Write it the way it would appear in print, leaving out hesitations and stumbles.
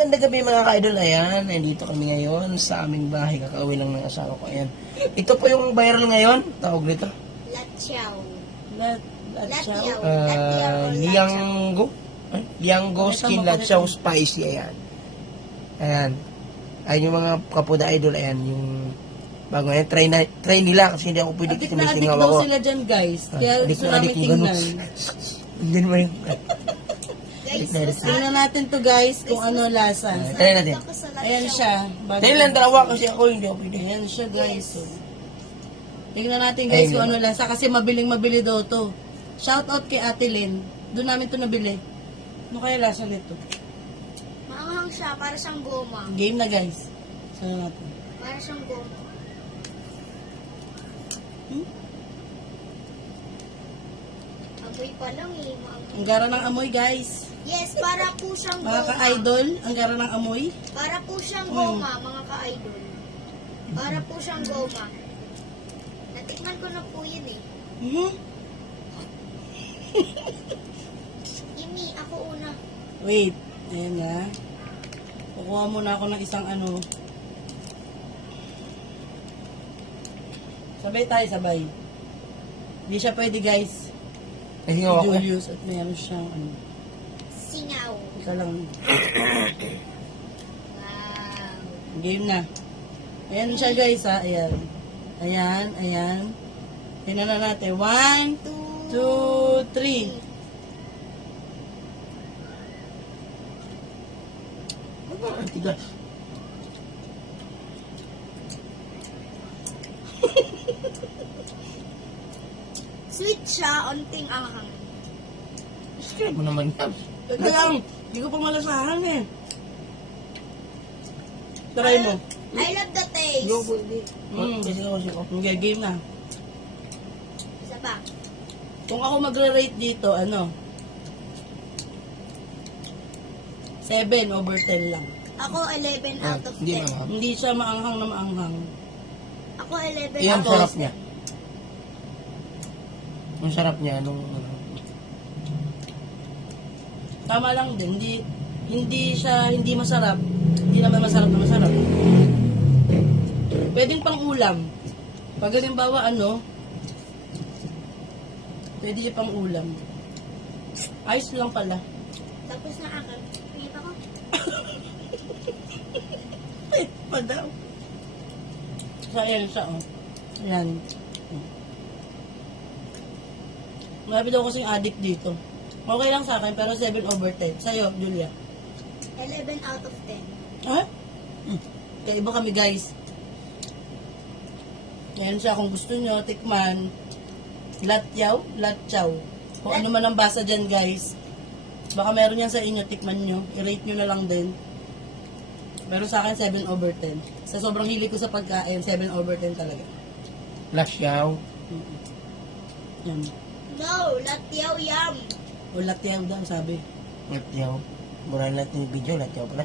Magandang gabi mga ka-idol. Ayan, nandito kami ngayon sa aming bahay. Kakauwi lang ng asawa ko. Ayan. Ito po yung viral ngayon. Tawag nito. Latyaw. Latyaw. Lianggo. Lianggo skin latyaw spicy. Ayan. Ayan. Ayan yung mga kapuda idol. Ayan yung bago yan. Try nila kasi hindi ako pwede Adik kitimil na adik tingawa daw ko. sila dyan, guys. Kaya Adik gusto na adik namin yung ganun. tingnan. Hindi naman yung... Guys, Tingnan natin to, guys, kung ano lasa. Try natin. ako sa latyaw. Ayan siya. Try lang dalawa kasi ako hindi ako pwede. Ayan siya, guys. So, tingnan natin, guys, Ayun. kung ano lasa. Kasi mabiling-mabili daw to. Shout out kay Ate Lynn. Doon namin to nabili. Ano kaya lasa nito? Maanghang siya, para siyang goma. Game na, guys. Sana natin. Para siyang goma. Amoy pa lang eh. Maanghang. Ang gara ng amoy, guys. Yes, para po siyang Mga goma. ka-idol, ang gara ng amoy. Para po siyang goma, mga ka-idol. Para po siyang goma. Natikman ko na po yun eh. Hmm? Imi, ako una. Wait. Ayan na. Kukuha muna ako ng isang ano. Sabay tayo, sabay. Hindi siya pwede, guys. Kasi nga ako. Julius at meron siyang ano. Singaw. Ika lang. Wow. Game na. Ayan siya, guys, ha. Ayan. Ayan, ayan. Tingnan na natin. 1, 2, 3. Ang tigas. Sweet siya, onting anghang. Sige mo naman yan. Teka lang. Hindi ko pa malasahan eh. Try mo. I love the taste. Hindi ako pwede. Mm. Kasi ako siya. Okay, game na. Isa pa. Kung ako magre-rate dito, ano? 7 over 10 lang. Ako 11 out of 10. Hindi naman. Hindi siya maanghang na maanghang. Ako 11 Yung out of sarap niya. Yung sarap niya, nung ano. Tama lang din. Hindi siya, hindi masarap. Hindi naman masarap na masarap. Pwedeng pang ulam. Pag halimbawa, ano, pwede pang ulam. Ayos lang pala. Tapos na akin. Pingit ako. Pa daw. So, ayan siya, oh. Ayan. Marami daw kasing addict dito. Okay lang sa akin, pero 7 over 10. Sa'yo, Julia. 11 out of 10. Ha? Kaya iba kami, guys. Ayan siya, kung gusto nyo, tikman. Latyaw. Kung ano man ang basa dyan, guys. Baka meron yan sa inyo, tikman nyo. I-rate nyo na lang din. Pero sa akin, 7 over 10. Sa sobrang hili ko sa pagkain, 7 over 10 talaga. Lasyaw. Yan. No, latyaw yum. O latyaw daw, sabi. Lasyaw. Mura natin yung video, lasyaw pala.